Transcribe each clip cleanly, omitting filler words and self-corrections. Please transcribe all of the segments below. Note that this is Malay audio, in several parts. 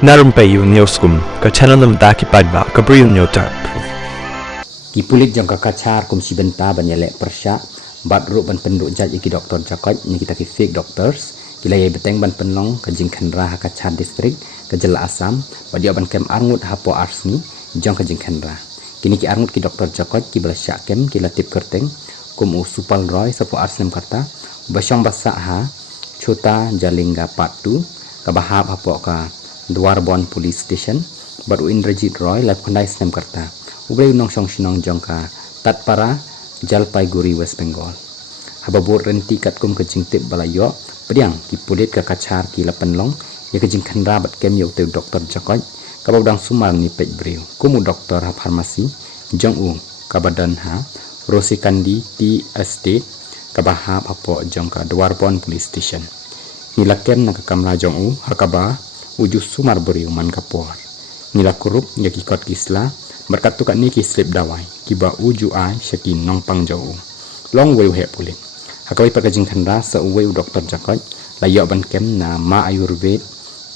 Narum payu nioskum ka chananam daki padba ka briu nyotar. Kipulit jang kakachar kum si benta banyele persya bat ru ban penduk jaj iki doktor jakot ni kita ki fake doctors kila ye beteng ban penlong ka jingkhanra hakachar district ka jela asam badia ban kem arngut hapo arsni jang ka jingkhanra kini ki arngut ki doktor jakot ki bala syak kem kila tip kerteng kum u supal roy sapo arsnem kata basyong basa ha chota jalingga patu ka bahab hapo ka Dwarbon police station baru Indrajit Roy lab kandai snem karta ubrei nong song sinong jongka Tatpara Jalpaiguri West Bengal hababur renti kat kum kejing tip balayo pediang ki pulit ka kachar ki lapenlong ya kejing khandra bat kem yo te doktor jakoj ka babdang sumal ni pej briu kumu doktor ha farmasi jong u ka badan ha rosikandi ti estate ka bahab apo jongka Dwarbon police station ni lakem na ka kamla jong u hakaba uju sumar beri man kapor nila kurup ya kikot kisla berkat tukat ni ki slip dawai kiba uju ai syakin nong pang jauh long way he pulit hakawi pakajing khandra sa uwe u doktor jakot layak ban kem na ma ayurved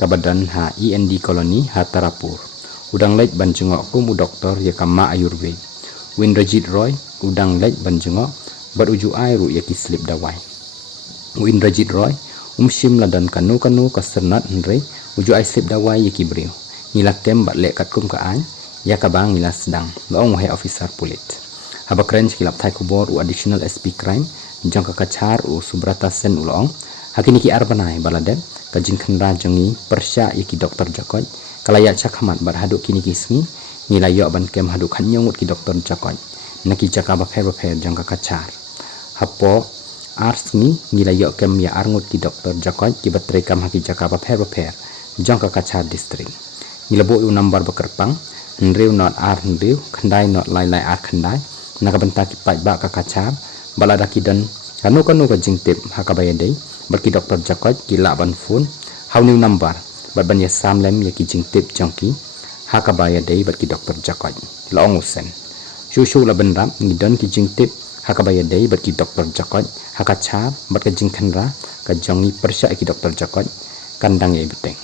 kabadan ha END koloni ha tarapur udang lek ban jengok kum u doktor ya kama ayurved Windrajit Roy udang lek ban jengok bar uju ai ru ya ki slip dawai Windrajit Roy umsim ladan kanu kasernat henry uju ai slip dawai yaki briu nila kem bat lek kat kum ka an ya kabang nila sedang loong wahe officer pulit haba kren kilap thai kubor u additional SP crime jang ka kachar u subrata sen ulong hakini ki arbanai baladem ka jingkhanra jongi persya yaki doktor jakoj kalaya chakhamat bar haduk kini kismi nila yo ban kem haduk khanyongut ki doktor jakoj naki jakaba pher jang ka kachar hapo arsmi nila yo kem ya arngut ki doktor jakoj ki batre kam haki jakaba pher jang ka kachar district nilabo u number bakerpang nriu not ar nriu khandai not lai ar khandai nakabenta ki pai ba ka kachar balada kidan kanu ka jingtip hakabayadei barki doktor jakoj ki laban phone how new number ban ya samlem ya ki jingtip jangki hakabayadei barki doktor jakoj long usen shu la benram ngidan ki jingtip hakabayadei barki doktor jakoj hakachar barka jingkhanra ka jongi persya ki doktor jakoj kandang ye beteng